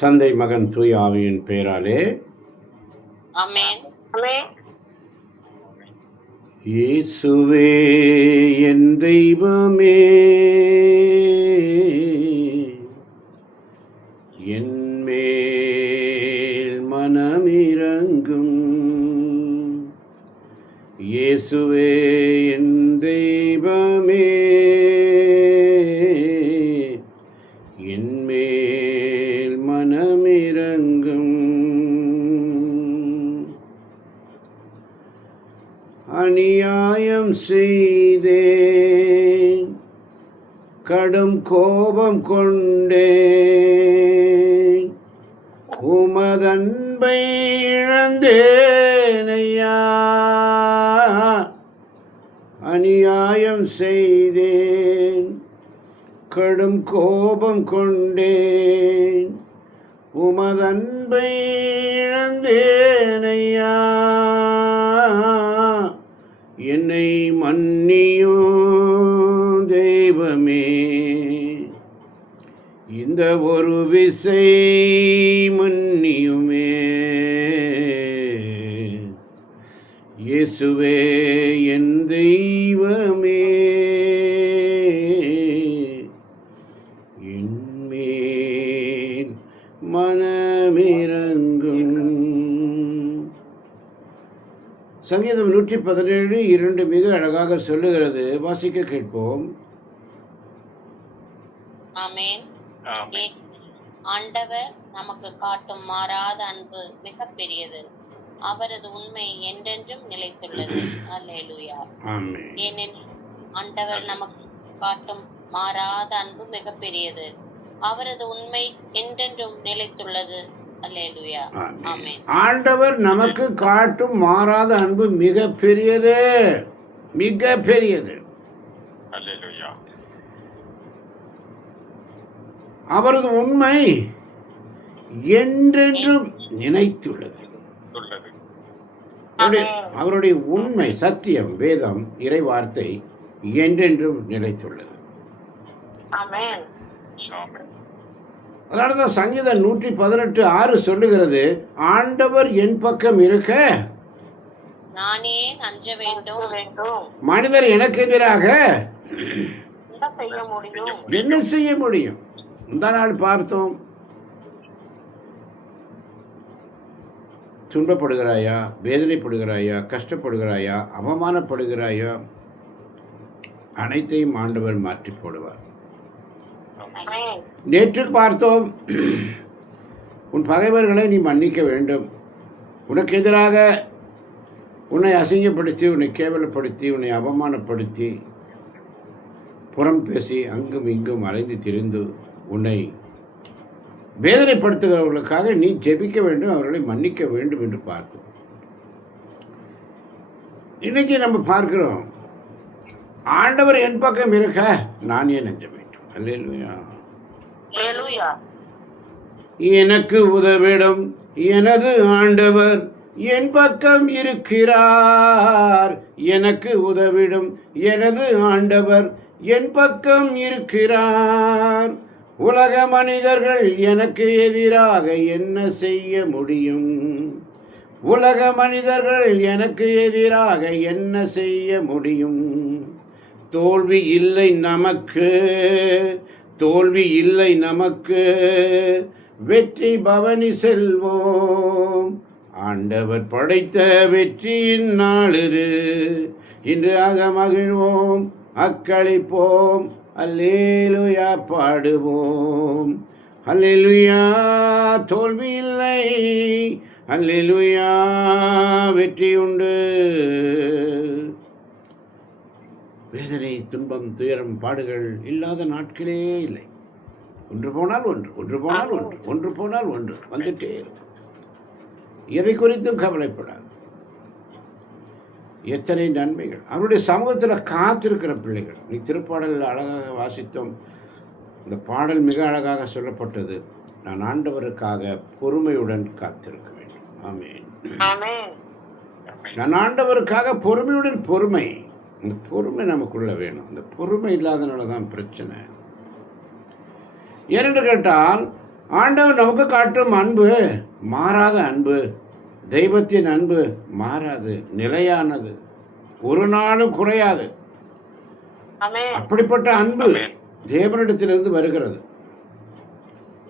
தந்தை மகன் தூய ஆவியின் பெயராலே ஆமென். இயேசுவே என் தெய்வமே, என் மேல் மனமிரங்கும். இயேசுவே என் தெய்வமே, என் மேல் மனமிரங்கும். அநியாயம் செய்தேன், கடும் கோபம் கொண்டேன், உமதன்பை இழந்தேனையா. அநியாயம் செய்தேன், கடும் கோபம் கொண்டேன், உமதன்பை இழந்தேனையா. என்னை மன்னியும் தெய்வமே, இந்த ஒரு விசை மன்னியுமே. இயேசுவே என் தெய்வமே, என் மேல் மனமிரங்கும். சங்கீதம் 117:2 மிக அழகாக சொல்லுகிறது. வாசிக்க கேட்போம். ஆமென். ஆண்டவர் நமக்கு காட்டும் மாறாத அன்பு மிக பெரியது. அவரது உண்மை என்றென்றும் நிலைத்துள்ளது. அல்லேலூயா. ஆமென். ஏனெனில் ஆண்டவர் நமக்கு காட்டும் மாறாத அன்பு மிக பெரியது. அவரது உண்மை என்றென்றும் நிலைத்துள்ளது. அல்லேலூயா. ஆமென். ஆண்டவர் நமக்கு காட்டும் மாறாத அன்பு மிக பெரியது, மிக பெரியது. அல்லேலூயா. அவரது உண்மை என்றென்றும் நிலைத்துள்ளது. அவருடைய உண்மை, சத்தியம், வேதம், இறை வார்த்தை என்றென்றும் நிலைத்துள்ளது. ஆமென். அதனாலதான் சங்கீதம் 118:6 சொல்லுகிறது, ஆண்டவர் என் பக்கம் இருக்க நானே அஞ்ச வேண்டும். மனிதர் எனக்கு எதிராக என்ன செய்ய முடியும்? இந்த நாள் பார்த்தோம். துன்பப்படுகிறாயா, வேதனைப்படுகிறாயா, கஷ்டப்படுகிறாயா, அவமானப்படுகிறாயா, அனைத்தையும் ஆண்டவர் மாற்றி போடுவார். நேற்று பார்த்தோம், உன் பகைவர்களை நீ மன்னிக்க வேண்டும். உனக்கு எதிராக உன்னை அசிங்கப்படுத்தி, உன்னை கேவலப்படுத்தி, உன்னை அவமானப்படுத்தி, புறம் பேசி அங்கும் இங்கும் அலைந்து திரிந்து உன்னை வேதனைப்படுத்துகிறவர்களுக்காக நீ ஜெபிக்க வேண்டும், அவர்களை மன்னிக்க வேண்டும் என்று பார்த்தோம். இன்னைக்கு நம்ம பார்க்கிறோம், ஆண்டவர் என் பக்கம் இருக்க நான் ஏன் நெஞ்ச வேண்டும். அல்லேலூயா. எனக்கு உதவிடும் எனது ஆண்டவர் என் பக்கம் இருக்கிறார். எனக்கு உதவிடும் எனது ஆண்டவர் என் பக்கம் இருக்கிறார். உலக மனிதர்கள் எனக்கு எதிராக என்ன செய்ய முடியும்? உலக மனிதர்கள் எனக்கு எதிராக என்ன செய்ய முடியும்? தோல்வி இல்லை நமக்கு, தோல்வி இல்லை நமக்கு, வெற்றி பவனி செல்வோம். ஆண்டவர் படைத்த வெற்றியின் நாள் இது. இன்று ஆக மகிழ்வோம், அக்களிப்போம், அல்லேலூயா பாடுவோம். அல்லேலூயா, தோல்வி இல்லை, அல்லேலூயா, வெற்றி உண்டு. வேதனை, துன்பம், துயரம், பாடுகள் இல்லாத நாட்களே இல்லை. ஒன்று போனால் ஒன்று, ஒன்று போனால் ஒன்று, ஒன்று போனால் ஒன்று வந்துட்டே இருக்கும். எதை குறித்தும் கவலைப்படாது. எத்தனை நன்மைகள் அவருடைய சமூகத்தில் காத்திருக்கிற பிள்ளைகள். நீ திருப்பாடல் அழகாக வாசித்தோம். இந்த பாடல் மிக அழகாக சொல்லப்பட்டது. நான் ஆண்டவருக்காக பொறுமையுடன் காத்திருக்க வேண்டும். ஆமென். நான் ஆண்டவருக்காக பொறுமையுடன், பொறுமை, இந்த பொறுமை நமக்குள்ள வேணும். இந்த பொறுமை இல்லாதனால தான் பிரச்சனை. ஏனென்று கேட்டால் ஆண்டவர் நமக்கு காட்டும் அன்பு மாறாத அன்பு. தெய்வத்தின் அன்பு மாறாது, நிலையானது, ஒரு நாளும் குறையாது. ஆமென். அப்படிப்பட்ட அன்பு ஆமென். தேவனிடத்திலிருந்து வருகிறது.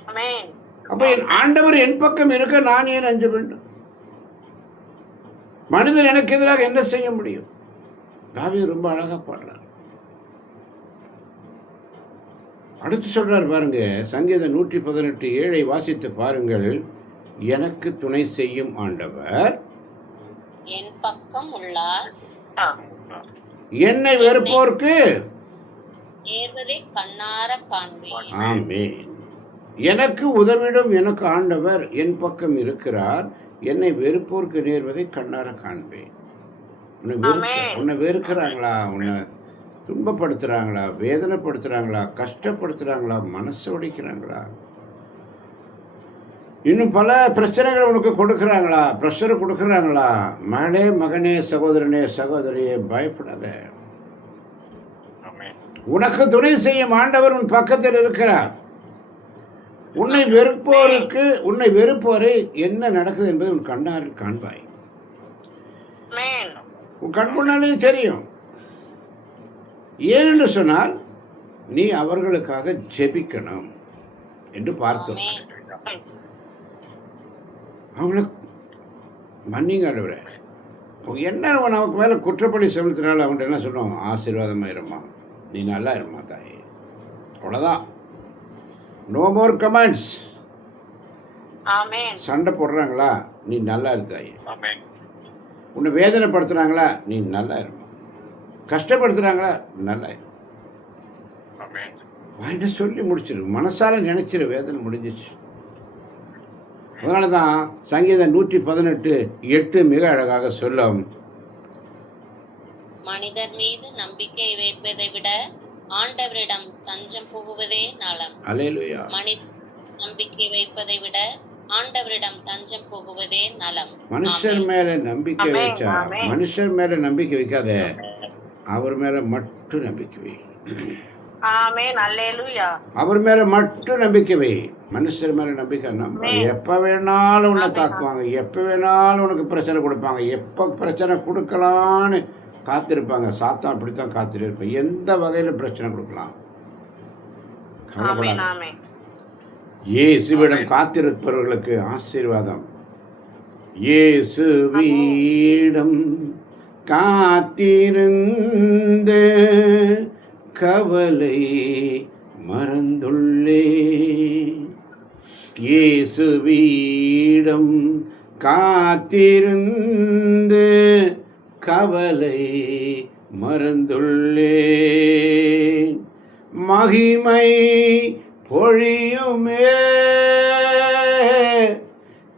ஆமென். அப்ப என் ஆண்டவர் என் பக்கம் இருக்க நான் ஏன் அஞ்ச வேண்டும்? மனிதன் எனக்கு எதிராக என்ன செய்ய முடியும்? தாவீது ரொம்ப அழகா பாடுறார். அடுத்து சொல்றார் பாருங்க, சங்கீதம் 118:7 வாசித்து பாருங்கள். எனக்கு துணை செய்யும் ஆண்டவர் என் பக்கம் உள்ளார், என்னை வெறுப்போர்க்கு நேர்வதை கண்ணார காண்பேன். ஆமென். எனக்கு உதவிடும் எனக்கு ஆண்டவர் என் பக்கம் இருக்கிறார், என்னை வெறுப்போர்க்கு நேர்வதை கண்ணார காண்பேன். உன்னை வெறுக்கிறாங்களா, உன்னை துன்பப்படுத்துறாங்களா, வேதனைப்படுத்துறாங்களா, கஷ்டப்படுத்துறாங்களா, மனசு உடைக்கிறாங்களா, இன்னும் பல பிரச்சனைகள் உனக்கு கொடுக்குறாங்களா, ப்ரெஷர் கொடுக்குறாங்களா, மகளே, மகனே, சகோதரனே, சகோதரியே, பயப்படாத. ஆமென். உனக்கு துணை செய்யும் ஆண்டவர் உன் பக்கத்தில் இருக்கிறார். உன்னை வெறுப்போரை என்ன நடக்குது என்பதை உன் கண்ணாரில் காண்பாய். ஆமென். உன் கண் முன்னாலே தெரியும். ஏனென்று சொன்னால் நீ அவர்களுக்காக ஜெபிக்கணும் என்று பார்த்தோம். ஆமென். அவங்கள மன்னிங்க ஆண்டவரே. என்ன நமக்கு மேலே குற்றப்படி செலுத்தினாலும் அவன்கிட்ட என்ன சொல்லுவோம்? ஆசீர்வாதமாக இருமா, நீ நல்லா இருமா தாயே, அவ்வளோதான். No more comments. ஆமென். சண்டை போடுறாங்களா, நீ நல்லா இரு தாயே. ஆமென். உன்னை வேதனைப்படுத்துகிறாங்களா, நீ நல்லா இருமா. கஷ்டப்படுத்துகிறாங்களா, நல்லா இரு. ஆமென். வாயிட்ட சொல்லி முடிச்சிரு, மனசால நினைச்சிரு, வேதனை முடிஞ்சிச்சு. அதனால தான் சங்கீதம் 118:8 மிக அழகாக சொல்லும். மனிதர் மீது நம்பிக்கை வைப்பதை விட ஆண்டவரிடம் தஞ்சம் புகுவதே நலம். அல்லேலூயா. நம்பிக்கை வைப்பதை விட ஆண்டவரிடம் தஞ்சம் புகுவதே நலம். மனுஷர் மேல நம்பிக்கை வச்சா, மனுஷர் மேல நம்பிக்கை வைக்காத, அவர் மேல மட்டும் நம்பிக்கை வை. ஆமென். அல்லேலூயா. அவர் மேல மட்டும் நம்பிக்கை வை. மனுஷர் மேல நம்பிக்கை நம்ம எப்ப வேணாலும் உன்னை தாக்குவாங்க, எப்ப வேணாலும் உனக்கு பிரச்சனை கொடுப்பாங்க, எப்ப பிரச்சனை கொடுக்கலான்னு காத்திருப்பாங்க. சாத்தான் அப்படித்தான் காத்துட்டு இருப்பான். எந்த வகையில பிரச்சனை கொடுக்கலாம், கவலைப்படாத. இயேசுவிடம் காத்திருப்பவர்களுக்கு ஆசீர்வாதம். இயேசுவிடம் காத்திருந்து கவலை மறந்துள்ளே. இயேசுவிடம் காத்திருந்து கவலை மறந்துள்ளே. மகிமை பொழியுமே,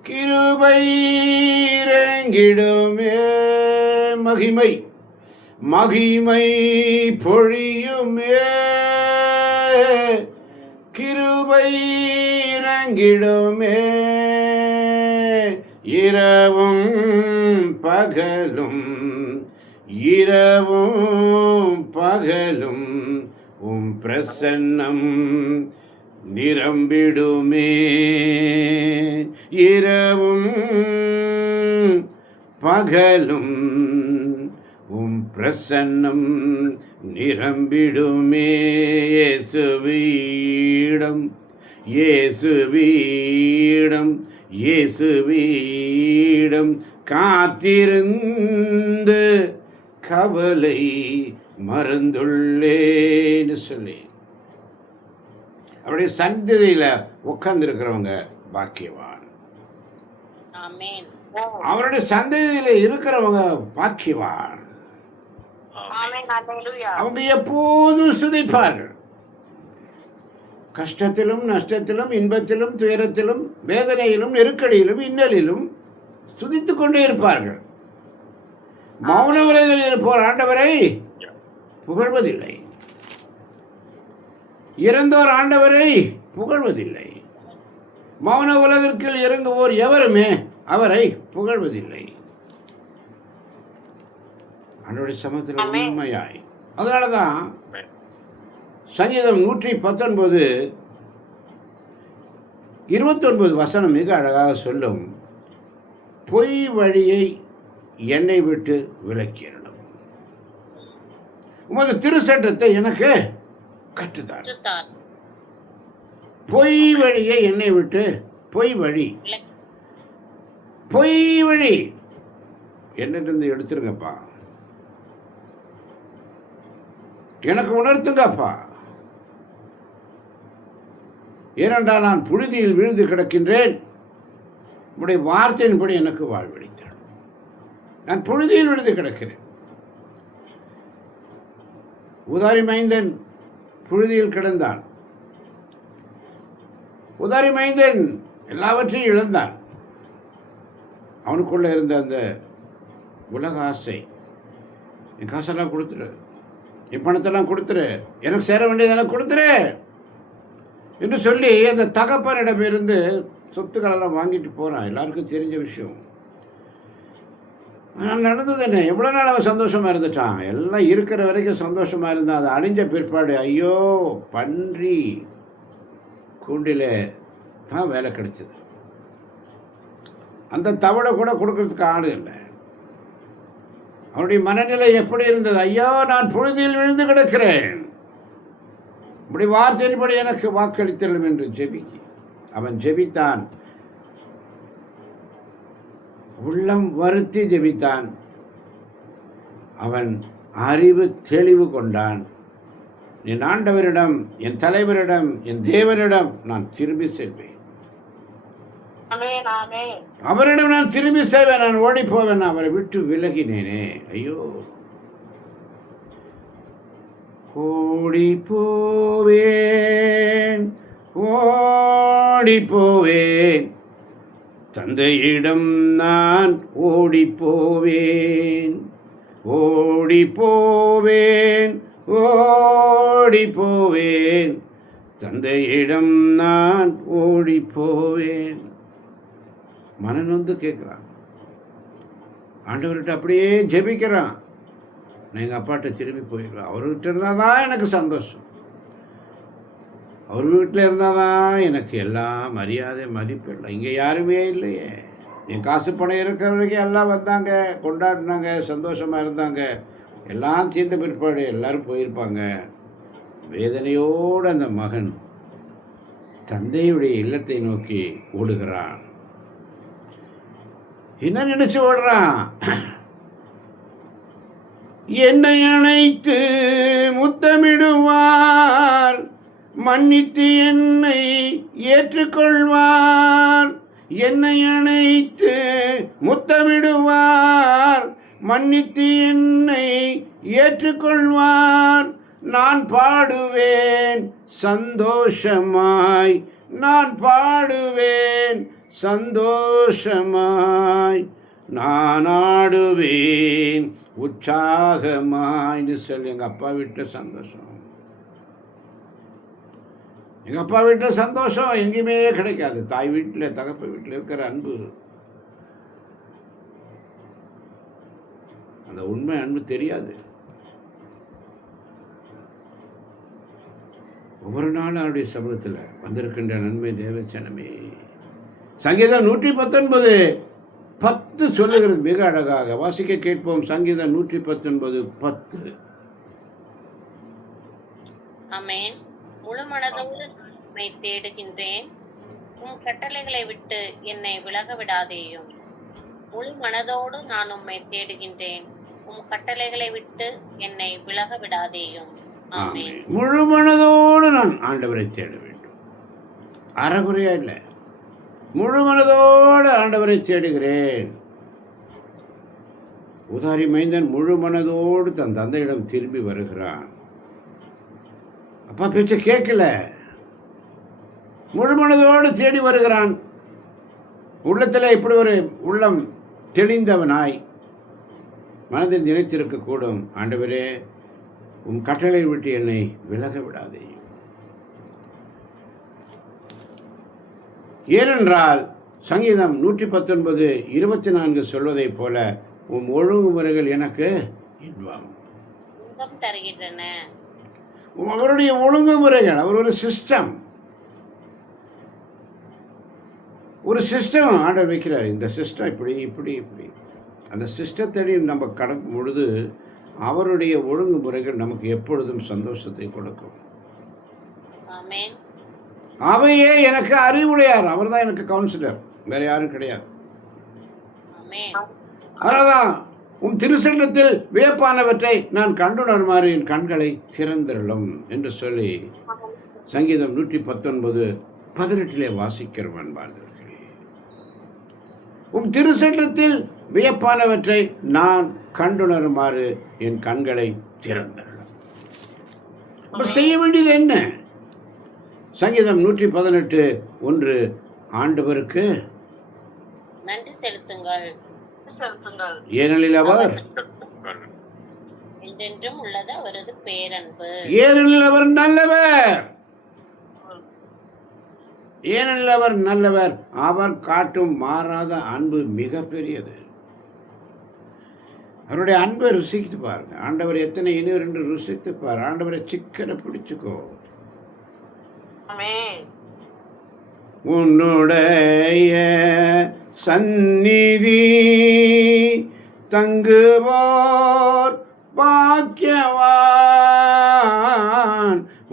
கிருபை இறங்கிடுமே. மகிமை மகிமை பொழியுமே, கிருபை இறங்கிடுமே. இரவும் பகலும், இரவும் பகலும் பிரசன்னம் நிரம்பிடுமே. இரவும் பகலும் பிரசன்னம் நிரம்பிடுமே. இயேசுவிடம் இயேசுவிடம் இயேசுவிடம் காத்திருந்து கவலை மறந்துள்ளேன்னு சொல்லி அப்படியே சந்ததியில உட்கார்ந்துருக்கிறவங்க பாக்கியவான். ஆமென். அவருடைய சந்ததியில இருக்கிறவங்க பாக்கியவான். ஆமென். அல்லேலூயா. அவங்க எப்போதும் சுதிப்பார்கள். கஷ்டத்திலும் நஷ்டத்திலும் இன்பத்திலும் துயரத்திலும் வேதனையிலும் நெருக்கடியிலும் இன்னலிலும் சுதித்துக் கொண்டே இருப்பார்கள். மௌன உலகில் இருப்போர் ஆண்டவரை புகழ்வதில்லை, இறந்தோர் ஆண்டவரை புகழ்வதில்லை. மௌன உலகிற்குள் இறங்குவோர் எவருமே அவரை புகழ்வதில்லை. ஆண்டவருடைய சமூகத்தில் உண்மையாய். அதனாலதான் சங்கீதம் 119 29 வசனம் மிக அழகாக சொல்லும், பொய் வழியை என்னை விட்டு விலக்கிடணும், உமது திருச்சட்டத்தை எனக்கு கற்றுத்தார். கற்றுத்தார். பொய் வழியை என்னை விட்டு, பொய் வழி, பொய் வழி என்னிருந்து எடுத்துருங்கப்பா, எனக்கு உணர்த்துங்கப்பா. ஏனென்றால் நான் புழுதியில் விழுந்து கிடக்கின்றேன், உடைய வார்த்தையின்படி எனக்கு வாழ்வளித்தார். நான் புழுதியில் விழுந்து கிடக்கிறேன். உதாரி மைந்தன் புழுதியில் கிடந்தான். உதாரி மைந்தன் எல்லாவற்றையும் இழந்தான். அவனுக்குள்ள இருந்த அந்த உலக ஆசை, என் காசெல்லாம் கொடுத்துரு, என் பணத்தெல்லாம் கொடுத்துரு, எனக்கு சேர வேண்டியதெல்லாம் கொடுத்துரு என்று சொல்லி அந்த தகப்பனிடமிருந்து சொத்துக்களெல்லாம் வாங்கிட்டு போகிறான். எல்லாருக்கும் தெரிஞ்ச விஷயம். ஆனால் நடந்தது என்ன? எவ்வளோ நாள் அவன் சந்தோஷமாக இருந்துட்டான். எல்லாம் இருக்கிற வரைக்கும் சந்தோஷமாக இருந்தான். அது அழிஞ்ச பிற்பாடு ஐயோ பன்றி கூண்டில் தான் வேலை கிடைச்சது. அந்த தவடை கூட கொடுக்கறதுக்கு ஆடு இல்லை. அவனுடைய மனநிலை எப்படி இருந்தது? ஐயோ நான் புழுதியில் விழுந்து கிடக்கிறேன், இப்படி வார்த்தையின்படி எனக்கு வாக்களித்தலும் என்று அவன் ஜெபித்தான். உள்ளம் வருத்தி ஜெபித்தான். அவன் அறிவு தெளிவு கொண்டான். என் ஆண்டவரிடம், என் தலைவரிடம், என் தேவனிடம் நான் திரும்பி செல்வேன், அவரிடம் நான் திரும்பி செல்வேன், நான் ஓடி போவேன். அவரை விட்டு விலகினேனே, ஐயோ ஓடி போவேன், ஓடி போவேன், தந்தையிடம் நான் ஓடி போவேன், ஓடி போவேன், ஓடி போவேன், தந்தையிடம் நான் ஓடி போவேன். மனநொந்து கேட்குறான். ஆண்டவர்கிட்ட அப்படியே ஜெபிக்கிறான். நான் எங்கள் அப்பாட்ட திரும்பி போயிடுவேன், அவர்கிட்ட இருந்தால் தான் எனக்கு சந்தோஷம், அவர் வீட்டில் இருந்தால் தான் எனக்கு எல்லாம் மரியாதை மதிப்பு இல்லை. இங்கே யாருமே இல்லையே. என் காசு பணம் இருக்கிற வரைக்கும் எல்லாம் வந்தாங்க, கொண்டாடினாங்க, சந்தோஷமாக இருந்தாங்க. எல்லாம் தீர்ந்த பிற்பாடு எல்லோரும் போயிருப்பாங்க. வேதனையோடு அந்த மகன் தந்தையுடைய இல்லத்தை நோக்கி ஓடுகிறான். என்ன நினைச்சு ஓடுறான்? என்னை அணைத்து முத்தமிடுவார், மன்னித்து என்னை ஏற்றுக்கொள்வார். என்னை அணைத்து முத்தமிடுவார், மன்னித்து என்னை ஏற்றுக்கொள்வார். நான் பாடுவேன் சந்தோஷமாய், நான் பாடுவேன் சந்தோஷமாய், நான் ஆடுவேன் உற்சாகமாய்னு சொல்லி எங்கள் அப்பா வீட்டில் சந்தோஷம். எங்கள் அப்பா வீட்டில் சந்தோஷம் எங்கேயுமே கிடைக்காது. தாய் வீட்டில், தகப்ப வீட்டில் இருக்கிற அன்பு, அந்த உண்மை அன்பு தெரியாது. ஒவ்வொரு நாளும் அவருடைய சமூகத்தில் வந்திருக்கின்ற நன்மை தேவச்சனமே. சங்கீதம் 119:10 சொல்லுகிறது மிக அழகாக. வாசிக்க கேட்போம். சங்கீதம் 119:10. ஆமென். முழு மனதோடு நான் உம்மை தேடுகின்றேன், உம் கட்டளைகளை விட்டு என்னை விலக விடாதேயும். முழு மனதோடு நான் உம்மை தேடுகின்றேன், உம் கட்டளைகளை விட்டு என்னை விலக விடாதேயும். ஆமென். முழு மனதோடு நான் ஆண்டவரை தேட வேண்டும். அறகுறையா இல்லை, முழு மனதோடு ஆண்டவரை தேடுகிறேன். உதாரி மைந்தன் முழு மனதோடு தன் தந்தையிடம் திரும்பி வருகிறான். அப்பா பேச்ச கேட்கல, முழு மனதோடு தேடி வருகிறான். உள்ளத்தில் இப்படி ஒரு உள்ளம் தெளிந்தவனாய் மனதில் நினைத்திருக்கக்கூடும். ஆண்டவரே, உம் கட்டளை விட்டு என்னை விலக விடாதே. ஏனென்றால் சங்கீதம் 119:24 சொல்வதை போல உம் ஒழுங்குமுறைகள் எனக்கு இன்பம் தருகின்றன. அவருடைய ஒழுங்குமுறைகள், அவர் ஒரு சிஸ்டம். ஒரு சிஸ்டம் ஆர்டர் வைக்கிறார். இந்த சிஸ்டம் இப்படி இப்படி இப்படி அந்த சிஸ்டத்தடி நம்ம கடக்கும் பொழுது அவருடைய ஒழுங்குமுறைகள் நமக்கு எப்பொழுதும் சந்தோஷத்தை கொடுக்கும். ஆமென். அவையே எனக்கு அறிவுடையார். அவர் தான் எனக்கு கவுன்சிலர், வேற யாரும் கிடையாது. ஆமென். அதனால்தான் உன் திருச்சட்டத்தில் வியப்பானவற்றை நான் கண்டுணருமாறு என் கண்களை திறந்திரலும் என்று சொல்லி சங்கீதம் 119:18 வாசிக்கிறோம் அன்பார்ந்தவர்களே. உன் திருச்சட்டத்தில் வியப்பானவற்றை நான் கண்டுணருமாறு என் கண்களை திறந்திரலும். அப்ப செய்ய வேண்டியது என்ன? சங்கீதம் 118:1 ஆண்டவருக்கு நன்றி செலுத்துங்கள், ஏனெனில் அவர் என்றென்றும் உள்ளது அவரது பேரன்பு. ஏனெனில் அவர் நல்லவர். ஏனெனில் அவர் நல்லவர். அவர் காட்டும் மாறாத அன்பு மிக பெரியது. அவருடைய அன்பை ருசித்து பாருங்க. ஆண்டவர் எத்தனை இனிவர் என்று ருசித்து பாரு. ஆண்டவரை சிக்கனை பிடிச்சுக்கோ. உன்னுடைய சந்நிதி தங்குவோர் பாக்கியவான்.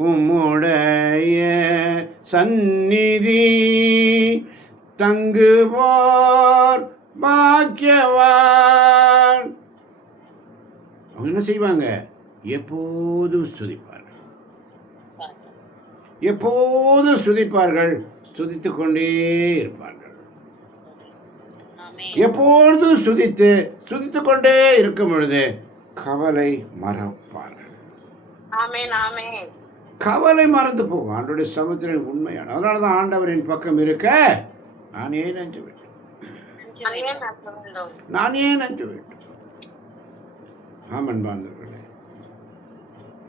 உம்முடைய சந்நிதி தங்குவோர் பாக்கியவான். அவங்க என்ன செய்வாங்க? எப்போதும் ஸ்துதிப்பார்கள். எப்போதும் ஸ்துதிப்பார்கள். ஸ்துதித்துக் கொண்டே இருப்பார்கள். ஆமென். எப்பொழுதும் ஸ்துதித்துக் கொண்டே இருக்கும் பொழுது கவலை மறப்பார்கள். ஆமென். ஆமென். கவலை மறந்து போகும். ஆண்டவருடைய சமுத்திரம் உண்மையான. அதனாலதான் ஆண்டவரின் பக்கம் இருக்க நான் ஏன் அஞ்ச வேண்டும்? நான் ஏன் அஞ்ச வேண்டும்? ஆமன் பாந்தவர்களே.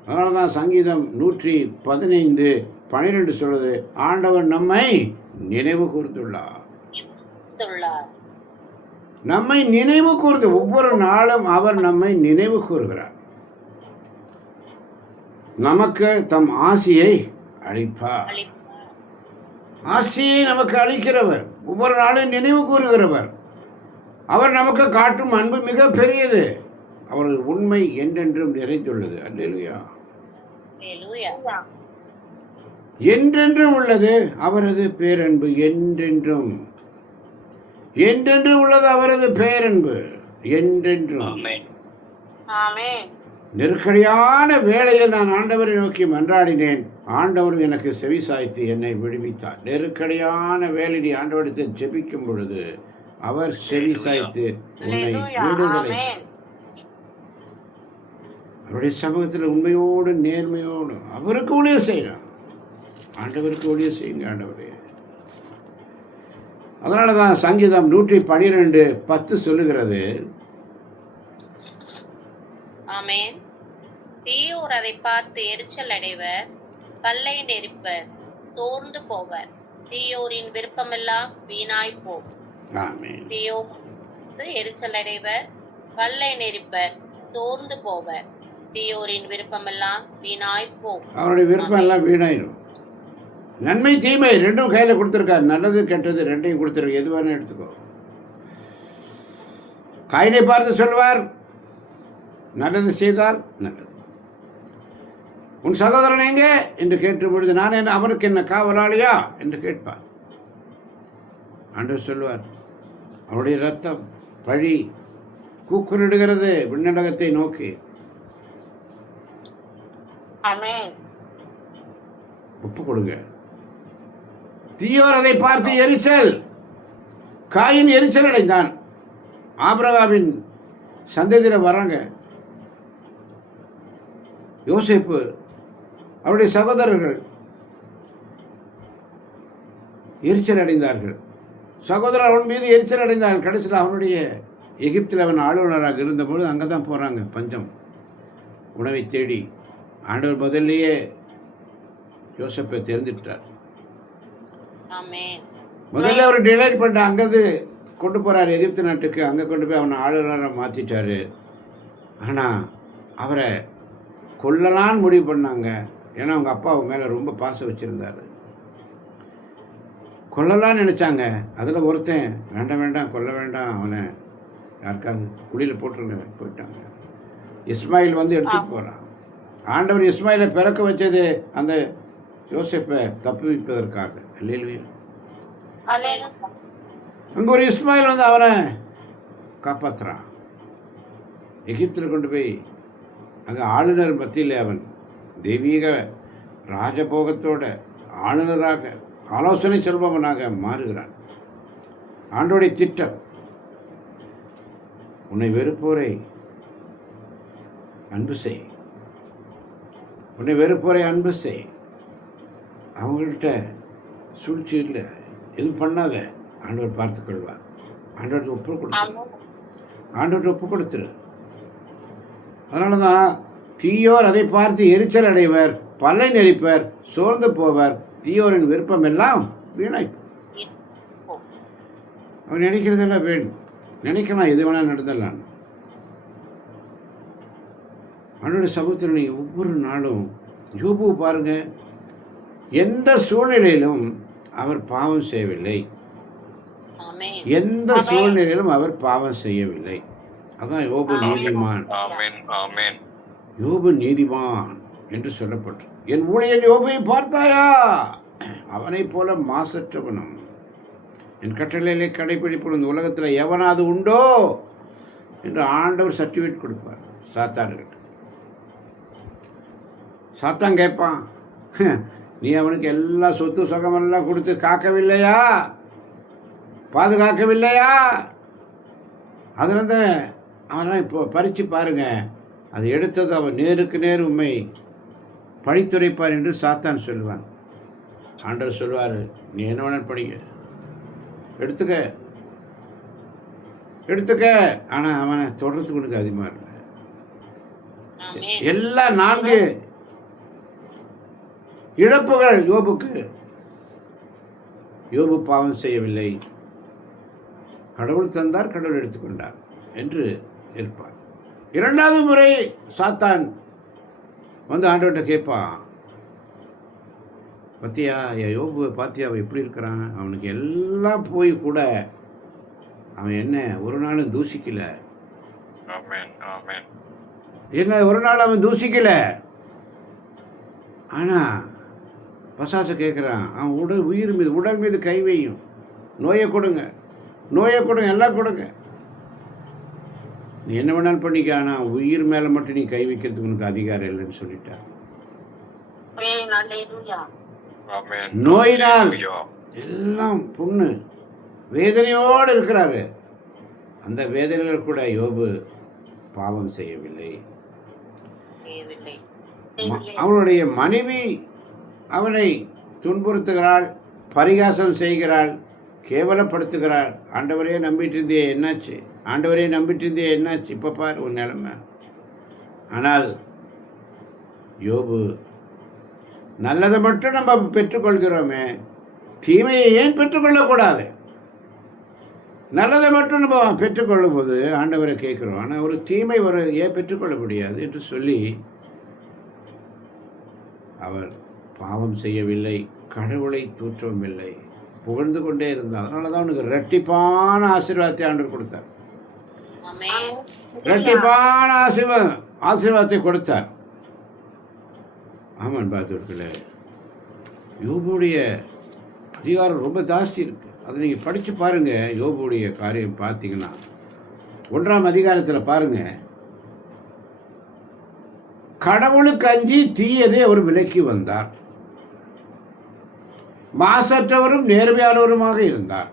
அதனாலதான் சங்கீதம் 115:12 சொல்லுது, ஆண்டவர் நம்மை நினைவு கூர்ந்துள்ளார். நம்மை நினைவு கூர்ந்து ஒவ்வொரு நாளும் அவர் நம்மை நினைவு கூறுகிறார். நமக்கு தம் ஆசியை அளிப்பார். ஆசியை நமக்கு அளிக்கிறவர், ஒவ்வொரு நாளும் நினைவு கூறுகிறவர். அவர் நமக்கு காட்டும் அன்பு மிக பெரியது. அவரது உண்மை என்றென்றும் நிறைந்துள்ளது. அல்லேலூயா. என்றென்றும் உள்ளது அவரது பேரன்பு. என்றென்றும் என்றென்றும் உள்ளது அவரது பேரன்பு. என்றென்றும். நெருக்கடியான வேளையில் நான் ஆண்டவரை நோக்கி மன்றாடினேன். ஆண்டவர் எனக்கு செவி சாய்த்து என்னை விடுவித்தார். நெருக்கடியான வேலையை ஆண்டவரத்தை ஜெபிக்கும் பொழுது அவர் செவி சாய்த்து உன்னை விடுதலை. அவருடைய சமூகத்தில் உண்மையோடு நேர்மையோடு அவருக்கு ஊழியம் செய்யலாம். ஆண்டவருக்கு ஊழியம் செய்யுங்க ஆண்டவரே. அதனால தான் சங்கீதம் 112:10 சொல்லுகிறது, ஆமென். தீயோர் அதை பார்த்து எரிச்சல் அடைவர், பல்லை நெரிப்பர், சோர்ந்து போவர். தீயோரின் விருப்பமெல்லாம் வீணாய் போகும். ஆமென். தீயோர் எரிச்சல் அடைவர், பல்லை நெரிப்பர், சோர்ந்து போவர். தீயோரின் விருப்பமெல்லாம் வீணாய் போகும். அவருடைய விருப்பம் எல்லாம் வீணாயிடும். நன்மை தீமை ரெண்டும் கையில் கொடுத்துருக்காரு. நல்லது கெட்டது ரெண்டையும் கொடுத்துருக்கு. எது வேணும் எடுத்துக்கோ. காயினை பார்த்து சொல்வார், நல்லது செய்தால் நல்லது. உன் சகோதரன் எங்கே என்று கேட்ட பொழுது நான் என்ன அவனுக்கு என்ன காவலாளியா என்று கேட்பார். ஆண்டவர் சொல்வார், அவருடைய ரத்தம் பழி கூக்குரலிடுகிறது விண்ணடகத்தை நோக்கி. ஒப்பு கொடுங்க. தீயோர் அதை பார்த்து எரிச்சல். காயின் எரிச்சல் அடைந்தான். ஆபிரகாமின் சந்ததியினர் வராங்க. யோசேப்பு அவருடைய சகோதரர்கள் எரிச்சல் அடைந்தார்கள். சகோதரர் அவன் மீது எரிச்சல் அடைந்தார்கள். கடைசியில் அவனுடைய எகிப்தில் அவன் ஆளுநராக இருந்தபோது அங்கே தான் போகிறாங்க. பஞ்சம் உணவை தேடி. ஆண்டவர் முதல்லையே யோசேப்பை தெரிந்துட்டார். முதல்ல அவர் டிலைட் பண்ணிட்டு அங்கேருந்து கொண்டு போகிறார் எகிப்து நாட்டுக்கு. அங்கே கொண்டு போய் அவனை ஆளுநராக மாற்றிட்டார். ஆனால் அவரை கொல்லலான்னு முடிவு பண்ணாங்க. ஏன்னா அவங்க அப்பா அவங்க மேலே ரொம்ப பாசம் வச்சுருந்தார். கொல்லலாம்னு நினச்சாங்க. அதில் ஒருத்தன் வேண்டாம் வேண்டாம் கொல்ல வேண்டாம், அவனை யாருக்காவது குழியில் போட்டுருங்க போயிட்டாங்க. இஸ்மாயில் வந்து எடுத்துகிட்டு போகிறான். ஆண்டவர் இஸ்மாயிலை பிறக்க வச்சது அந்த யோசேப்பை தப்பி வைப்பதற்காக. இல்லையா? அங்கே ஒரு இஸ்மாயில் வந்து அவனை காப்பாற்றுறான். எகிப்தில் கொண்டு போய் அங்கே ஆளுநர் மத்தியில் அவன் தெய்வீக ராஜபோகத்தோட ஆளுநராக ஆலோசனை சொல்பவனாக மாறுகிறான். ஆண்டோடைய திட்டம், உன்னை வெறுப்போரை அன்பு செய், உன்னை வெறுப்போரை அன்பு செய், அவங்கள்ட்ட சூழ்ச்சி இல்லை, எதுவும் பண்ணாத, ஆண்டவர் பார்த்து கொள்வார். ஆண்டவர்கிட்ட ஒப்பு கொடுத்துரு. அதனால தான் தீயோர் அதை பார்த்து எரிச்சல் அடைவர், பல்லை நெறிப்பர், சோர்ந்து போவர், தீயோரின் விருப்பம் எல்லாம் வீணாய்ப்பு. அவன் நினைக்கிறதெல்லாம் வேணும், நினைக்கலாம் எது வேணால் நடந்தலாம். அவனுடைய சமூகத்தில் நீங்கள் ஒவ்வொரு நாளும் யோபு பாருங்க, எந்த சூழ்நிலையிலும் அவர் பாவம் செய்யவில்லை. எந்த சூழ்நிலையிலும் அவர் பாவம் செய்யவில்லை. அதான் யோபு நீதிமான். யோபு நீதிமான் என்று சொல்லப்பட்டு, என் ஊழியன் யோபை பார்த்தாயா, அவனை போல மாசற்றவனும் என் கட்டளையிலே கடைப்பிடிப்பு இந்த உலகத்தில் எவனாவது உண்டோ என்று ஆண்டவர் சர்டிஃபிகேட் கொடுப்பார் சாத்தான்கிட்ட. சாத்தான் கேட்பான், நீ அவனுக்கு எல்லா சொத்து சுகமெல்லாம் கொடுத்து காக்கவில்லையா, பாதுகாக்கவில்லையா? அதுலேருந்து அவன்லாம் இப்போ பறித்து பாருங்க, அது எடுத்தது அவன் நேருக்கு நேர் உண்மை பழித்துரைப்பார் என்று சாத்தான் சொல்லுவான். ஆண்டவர் சொல்வார், நீ என்ன வேணாலும் படிக்க, எடுத்துக்க, ஆனால் அவனை தொடர்றதுக்கு உனக்கு அதிகமாக இல்லை. எல்லா 4 இழப்புகள் யோபுக்கு. யோபு பாவம் செய்யவில்லை, கடவுள் தந்தார், கடவுள் எடுத்துக்கொண்டார் என்று இருப்பார். 2வது முறை சாத்தான் வந்து ஆண்டவர்கிட்ட கேட்பான், பத்தியா யோபு பாத்தியா அவன் எப்படி இருக்கிறான், அவனுக்கு எல்லாம் போய் கூட அவன் என்ன ஒரு நாளும் தூசிக்கல, என்ன ஒரு நாள் அவன் தூசிக்கல. ஆனால் பசாசை கேட்குறான், அவன் உடல் மீது கை வையும், நோயை கொடுங்க, எல்லாம் கொடுங்க, நீ என்ன வேணாலும் பண்ணிக்க, ஆனால் உயிர் மேலே மட்டும் நீ கை வைக்கிறதுக்கு உனக்கு அதிகாரம் இல்லைன்னு சொல்லிட்டான். நோயினால் எல்லாம் புண்ணு வேதனையோடு இருக்கிறாரு. அந்த வேதனையில் கூட யோபு பாவம் செய்யவில்லை. அவனுடைய மனைவி அவனை துன்புறுத்துகிறாள், பரிகாசம் செய்கிறாள், கேவலப்படுத்துகிறாள். ஆண்டவரே நம்பிட்டு இருந்தே என்னாச்சு, ஆண்டவரே நம்பிட்டு இருந்தே என்னாச்சு, இப்போ பாரு ஒரு நிலைமை. ஆனால் யோபு, நல்லதை மட்டும் நம்ம பெற்றுக்கொள்கிறோமே, தீமையை ஏன் பெற்றுக்கொள்ளக்கூடாது? நல்லதை மட்டும் நம்ம பெற்றுக்கொள்ளும் போது ஆண்டவரை கேட்குறோம், ஆனால் ஒரு தீமை ஏன் பெற்றுக்கொள்ள முடியாது என்று சொல்லி அவர் பாவம் செய்யவில்லை, கடவுளை தூற்றவில்லை, புகழ்ந்து கொண்டே இருந்தார். அதனால தான் அவனுக்கு இரட்டிப்பான ஆசீர்வாதத்தை ஆண்டவர் கொடுத்தார். இரட்டிப்பான ஆசீர்வாதத்தை கொடுத்தார். ஆமாம் பார்த்துருக்கல, யோபுடைய அதிகாரம் ரொம்ப ஜாஸ்தி இருக்குது. அதை நீங்கள் படித்து பாருங்கள். யோபுடைய காரியம் பார்த்தீங்கன்னா 1ஆம் அதிகாரத்தில் பாருங்கள், கடவுளுக்கு அஞ்சி தீயதை அவர் விலக்கி வந்தார், மாசற்றவரும் நேர்மையானவருமாக இருந்தார்.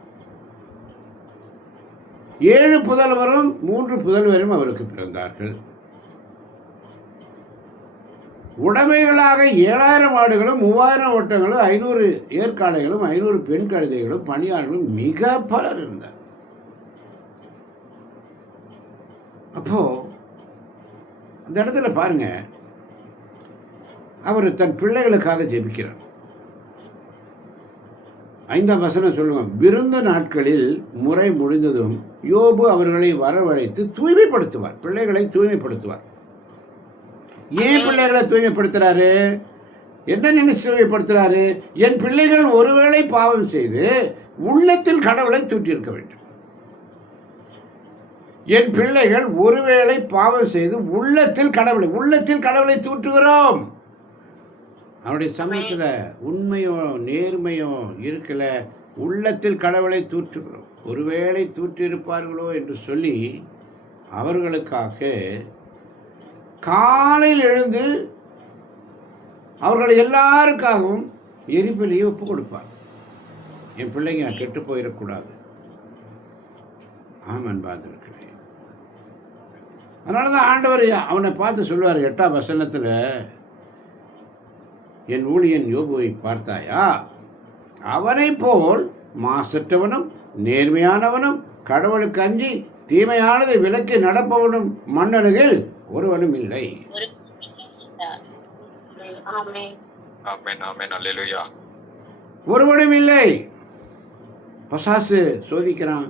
7 புதல்வரும் 3 புதல்வரும் அவருக்கு பிறந்தார்கள். உடைமைகளாக 7000 ஆடுகளும் 3000 ஒட்டங்களும் 500 ஏற்காளைகளும் 500 பெண் கழுதைகளும் பணியாளர்களும் மிக பலர் இருந்தார். அப்போ அந்த இடத்துல பாருங்க, அவர் தன் பிள்ளைகளுக்காக ஜெபிக்கிறார். 5ஆம் வசனம் சொல்லுவாங்க, விருந்து நாட்களில் முறை முடிந்ததும் யோபு அவர்களை வரவழைத்து தூய்மைப்படுத்துவார், பிள்ளைகளை தூய்மைப்படுத்துவார். ஏன் பிள்ளைகளை தூய்மைப்படுத்துறாரு? என்ன நினைச்சுப்படுத்துறாரு? என் பிள்ளைகள் ஒருவேளை பாவம் செய்து உள்ளத்தில் கடவுளை தூற்றியிருக்க வேண்டும். என் பிள்ளைகள் ஒருவேளை பாவம் செய்து உள்ளத்தில் கடவுளை தூற்றுகிறோம். அவருடைய சமயத்தில் உண்மையோ நேர்மையோ இருக்கல, உள்ளத்தில் கடவுளை தூற்றுகிறோம். ஒருவேளை தூற்றியிருப்பார்களோ என்று சொல்லி அவர்களுக்காக காலையில் எழுந்து அவர்கள் எல்லாருக்காகவும் எரிபலியை ஒப்பு கொடுப்பார். என் பிள்ளைங்க கெட்டு போயிடக்கூடாது. ஆமன் பார்த்துருக்கிறேன். அதனால தான் ஆண்டவர் அவனை பார்த்து சொல்லுவார் 8ஆம் வசனத்தில், என் ஊழியன் யோபுவை பார்த்தாயா? அவனை போல் மாசற்றவனும் நேர்மையானவனும் கடவுளுக்கு அஞ்சி தீமையானதை விலக்கி நடப்பவனும் மண்ணலகில் ஒருவனும் இல்லை. ஒருவனும் இல்லை. பசாசு சோதிக்கிறான்,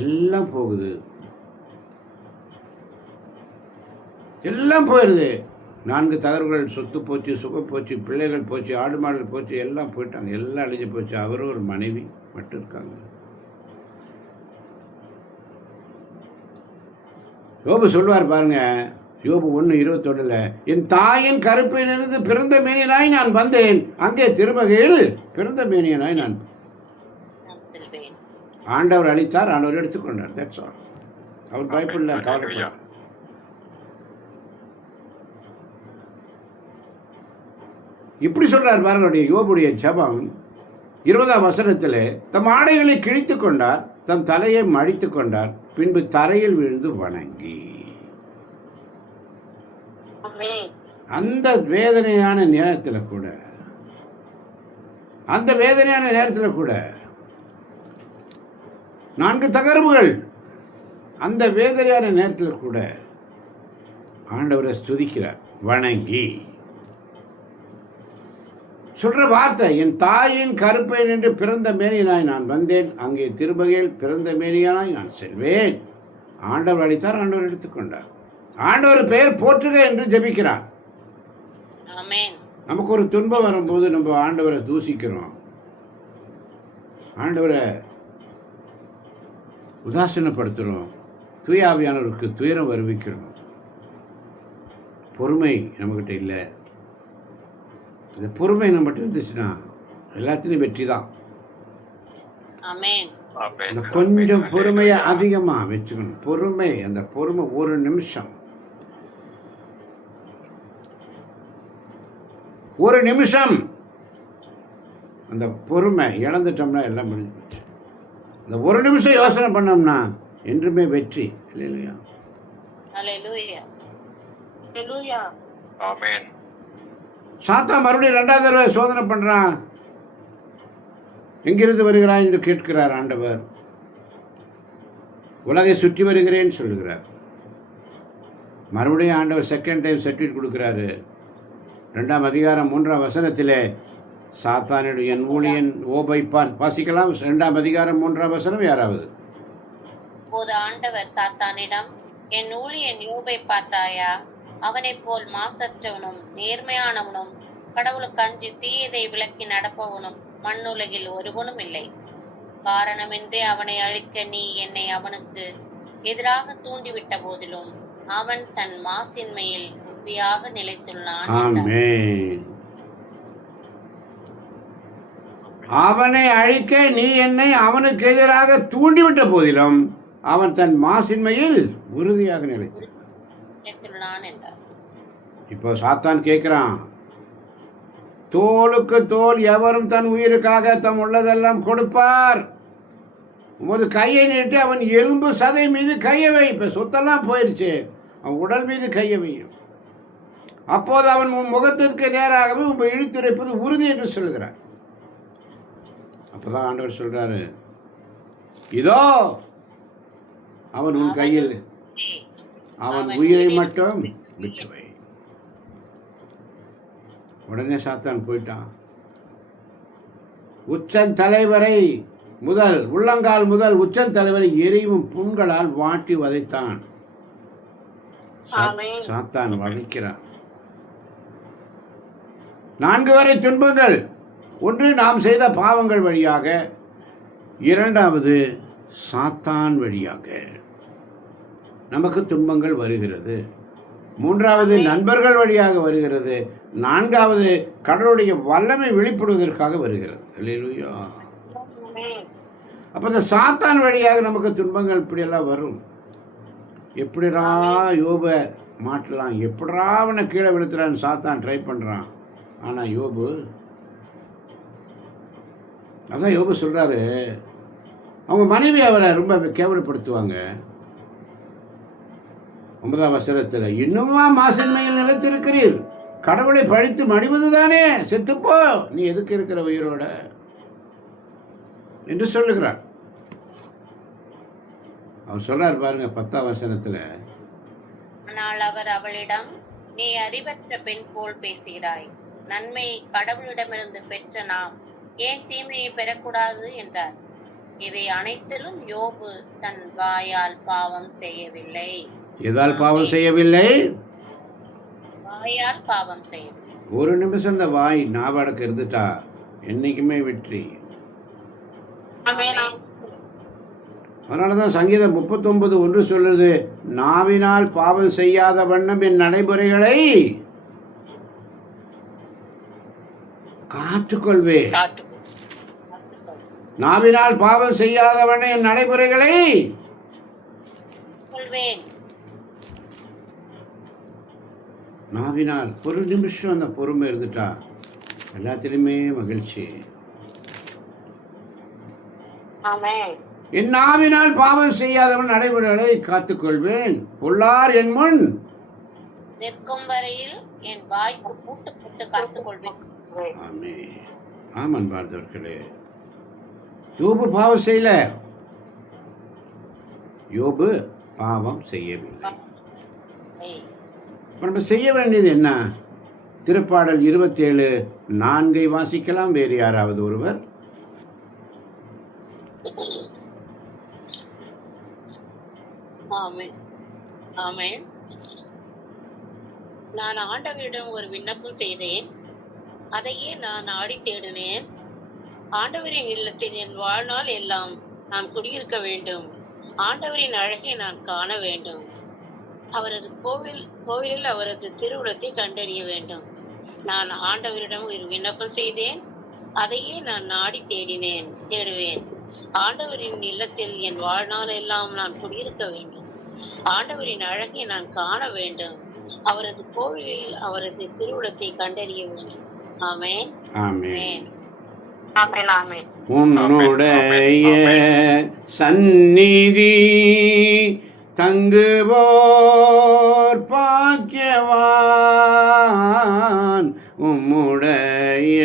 எல்லாம் போகுது, எல்லாம் போயிடுது. 4 தகர்வுகள், சொத்து போச்சு, சுகம் போச்சு, பிள்ளைகள் போச்சு, ஆடு மாடுகள் போச்சு, எல்லாம் போயிட்டாங்க, எல்லாம் அழிஞ்சு போச்சு. அவரும் ஒரு மனைவி மட்டும் இருக்காங்க. யோபு சொல்வார் பாருங்க, யோபு 1:21, என் தாயின் கருப்பிலிருந்து பிறந்த மேனியனாய் நான் வந்தேன், அங்கே திருமகையில் பிறந்த மேனியனாய் நான். ஆண்டவர் அளித்தார், ஆண்டவர் எடுத்துக்கொண்டார். That's all. அவர் பயப்படல, கவலைப்பட. இப்படி சொல்றார் பாருங்க யோபுடைய ஜெபம் 20ஆம் வசனத்தில், தம் ஆடைகளை கிழித்து கொண்டார், தம் தலையை மடித்து கொண்டார், பின்பு தரையில் விழுந்து வணங்கி. அந்த வேதனையான நேரத்தில் கூட 4 தகர்வுகள், அந்த வேதனையான நேரத்தில் கூட ஆண்டவரை ஸ்துதிக்கிறார், வணங்கி. சொல்ற வார்த்தை, என் தாயின் கருப்பை நின்று பிறந்த மேனியனாய் நான் வந்தேன், அங்கே திருமகையில் பிறந்த மேனியனாய் நான் செல்வேன். ஆண்டவர் அளித்தார், ஆண்டவர் எடுத்துக்கொண்டார். ஆண்டவர் பெயர் போற்றுக என்று ஜெபிக்கிறார். நமக்கு ஒரு துன்பம் வரும்போது நம்ம ஆண்டவரை தூசிக்கிறோம், ஆண்டவரை உதாசீனப்படுத்துகிறோம், தூய ஆவியானவருக்கு துயரம் வருவிக்கிறோம். பொறுமை நம்மகிட்ட இல்லை. இந்த பொறுமை நம்மகிட்ட இருந்துச்சுன்னா எல்லாத்துலேயும் வெற்றி தான். கொஞ்சம் பொறுமையை அதிகமாக வச்சுக்கணும். பொறுமை, அந்த பொறுமை ஒரு நிமிஷம் அந்த பொறுமை இழந்துட்டோம்னா எல்லாம் முடிஞ்சு போச்சு. அந்த ஒரு நிமிஷம் யோசனை பண்ணோம்னா என்றுமே வெற்றி. இல்லையா? சாத்தான் மறுபடியும் 2வது தடவை சோதனை பண்றான். எங்கிருந்து வருகிறாய் என்று கேட்கிறார் ஆண்டவர். உலகை சுற்றி வருகிறேன்னு சொல்லுகிறார். மறுபடியும் ஆண்டவர் செகண்ட் டைம் சர்டிஃபிகேட் கொடுக்கிறாரு. 2ஆம் அதிகாரம் 3ஆம் வசனத்திலே, சாத்தானுடைய என் ஊழியன் யோபை வாசிக்கலாம். 2ஆம் அதிகாரம் 3ஆம் வசனம். யாராவது? அப்போது ஆண்டவர் சாத்தானிடம், என் ஊழியன் யோபை பார்த்தாயா? அவனைப் போல் மாசற்றவனும் நேர்மையானவனும் கடவுளுக்கு அஞ்சி தீயதை விலக்கி நடப்பவனும் மண்ணுலகில் ஒருவனும் இல்லை. காரணமின்றி அவனை அழிக்க நீ என்னை அவனுக்கு எதிராக தூண்டிவிட்ட போதிலும் அவன் தன் மாசின்மையில் உறுதியாக நிலைத்துள்ளான். அவனை அழிக்க நீ என்னை அவனுக்கு எதிராக தூண்டிவிட்ட போதிலும் அவன் தன் மாசின்மையில் உறுதியாக நிலைத்துள்ளான் என்றார். இப்போ சாத்தான் கேட்கிறான், தோளுக்கு தோல் எவரும் தன் உயிருக்காக தம் உள்ளதெல்லாம் கொடுப்பார். உமது கையை நீட்டு அவன் எலும்பு சதை மீது கையை வை. இப்போ சொத்தெல்லாம் போயிடுச்சு, அவன் உடல் மீது கையை வையும். அப்போது அவன் உன் முகத்திற்கு நேராகவே உன் இழுத்துரைப்பது உறுதி என்று சொல்கிறார். அப்போதான் ஆண்டவர் சொல்றாரு, இதோ அவன் உன் கையில், அவன் உயிரை மட்டும் விட்டுவை. உடனே சாத்தான் போயிட்டான். உச்சந்தலைவரை முதல், உள்ளங்கால் முதல் உச்சந்தலைவரை எரியும் புண்களால் வாட்டி வதைத்தான். சாத்தான் வதைக்கிறான். 4 வரை துன்பங்கள். ஒன்று, நாம் செய்த பாவங்கள் வழியாக. 2வது, சாத்தான் வழியாக நமக்கு துன்பங்கள் வருகிறது. 3வது, நண்பர்கள் வழியாக வருகிறது. 4வது, கடவுளுடைய வல்லமை வெளிப்படுவதற்காக வருகிறது. அல்லேலூயா. அப்போ இந்த சாத்தான் வழியாக நமக்கு துன்பங்கள் இப்படியெல்லாம் வரும். எப்படிடா யோபை மாட்டலாம், எப்படா அவனை கீழே விழுத்துறான்னு சாத்தான் ட்ரை பண்ணுறான். ஆனால் யோபு, அதான் யோபு சொல்கிறாரு, அவங்க மனைவி அவரை ரொம்ப கேவலப்படுத்துவாங்க. 9ஆம் வசனத்தில், இன்னுமா மாசின்மையில் நிலைத்திருக்கிறீர், கடவுளை பழித்து மடிவது தானே, செத்துப்போ, நீ எதுக்கு இருக்கிற உயிரோட என்று சொல்லுகிறார். அவர் சொல்றார் பாருங்க 10ஆம் வசனத்தில், ஆனால் அவர் அவளிடம், நீ அறிவற்ற பெண் போல் பேசுகிறாய், நன்மையை கடவுளிடமிருந்து பெற்ற நாம் ஏன் தீமையை பெறக்கூடாது என்றார். இவை அனைத்திலும் யோபு தன் வாயால் பாவம் செய்யவில்லை. எதால் பாவம் செய்யவில்லை? வாயால் பாவம் செய்யவில்லை. ஒரு நிமிஷம் இந்த வாய் நாவடக்கு இருந்துட்டா என்னைக்குமே வெற்றி. அதனாலதான் சங்கீதம் 39:1 சொல்லுது, நாவினால் பாவம் செய்யாத வண்ணம் என் நடைமுறைகளை காத்துக்கொள்வேன். நாவினால் பாவம் செய்யாத வண்ணம் என் நடைமுறைகளை நாவினால் ஒரு நிமிஷம் அந்த பொறுமை இருந்துட்டா எல்லாத்திலுமே மகிழ்ச்சி. என் நாவினால் பாவம் செய்யாதவன் நடைமுறைகளை காத்துக்கொள்வேன், பொல்லார் என் முன் நிற்கும் வரையில் என் வாய்க்கு பூட்டு போட்டு காத்துக்கொள்வேன். ஆமன் பார்த்தவர்களே, யோபு பாவம் செய்யல, யோபு பாவம் செய்யவில்லை. நம்ம செய்ய வேண்டியது என்ன? திருப்பாடல் 27:4 வாசிக்கலாம். வேறு யாராவது ஒருவர்? ஆமென். நான் ஆண்டவரிடம் ஒரு விண்ணப்பம் செய்தேன், அதையே நான் நாடி தேடினேன். ஆண்டவரின் இல்லத்தில் என் வாழ்நாள் எல்லாம் நான் குடியிருக்க வேண்டும். ஆண்டவரின் அழகை நான் காண வேண்டும். அவரது கோவிலில் அவரது திருவுளத்தை கண்டறிய வேண்டும். நான் ஆண்டவரிடம் ஒரு விண்ணப்பம் செய்தேன், அதையே நான் நாடி தேடுவேன். ஆண்டவரின் இல்லத்தில் என் வாழ்நாள் எல்லாம் நான் குடியிருக்க வேண்டும். ஆண்டவரின் அழகை நான் காண வேண்டும். அவரது கோவிலில் அவரது திருவுளத்தை கண்டறிய வேண்டும். ஆமென். ஆமென். ஆமென். ஆமென். உன்னுடைய சந்நிதி தங்குவோர் பாக்கியவான், உம்முடைய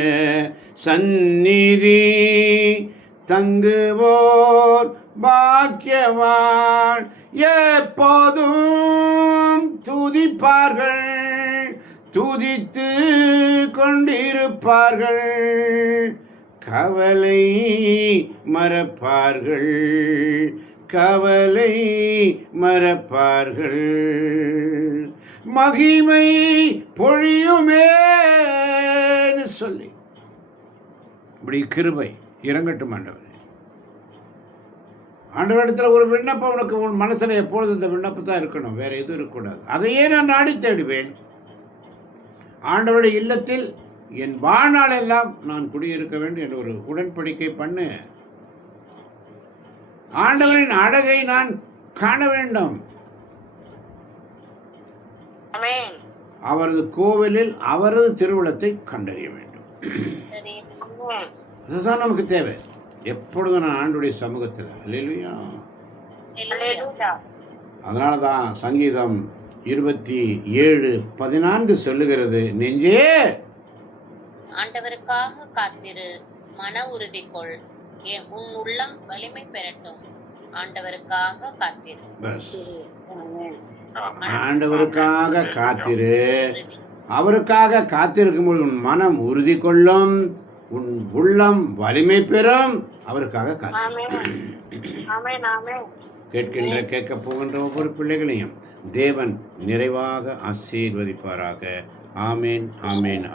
சந்நிதி தங்குவோர் பாக்கியவான், எப்போதும் துதிப்பார்கள், துதித்து கொண்டிருப்பார்கள், கவலை மறப்பார்கள், கவலை மறப்பார்கள், மகிமை பொழியுமேன்னு சொல்லி இப்படி கிருபை இறங்கட்டும் ஆண்டவரே. ஆண்டவரிடத்தில் ஒரு விண்ணப்பம் உனக்கு உன் மனசில் எப்பொழுது இந்த விண்ணப்பம் தான் இருக்கணும், வேற எதுவும் இருக்கக்கூடாது. அதையே நான் நாடி தேடுவேன். ஆண்டவருடைய இல்லத்தில் என் வாழ்நாள் எல்லாம் நான் குடியிருக்க வேண்டும் என்று ஒரு உடன்படிக்கை பண்ணு. ஆண்டவரின் அழகை நான் காண வேண்டும். அவரது கோவிலில் அவரது திருவுளத்தை கண்டறிய வேண்டும். அதுதான் நமக்கு தேவை. எப்பொழுதும் நான் ஆண்டுடைய சமூகத்தில். அல்லேலூயா. அதனால தான் சங்கீதம் 27:14 சொல்லுகிறது, நெஞ்சே ஆண்டவருக்காக காத்திரு, மன உறுதி கொள், உன் உள்ளம் வலிமை பெறட்டும். ஆண்டவருக்காக காத்திரு. ஆண்டவருக்காக காத்திரு. அவருக்காக காத்திருக்கும்போது உன் மனம் உறுதி கொள்ளும், உன் உள்ளம் வலிமை பெறும். அவருக்காக காத்திரு. கேட்கின்ற கேட்க போகின்ற ஒவ்வொரு பிள்ளைகளையும் தேவன் நிறைவாக ஆசீர்வதிப்பாராக. ஆமேன். ஆமேன்.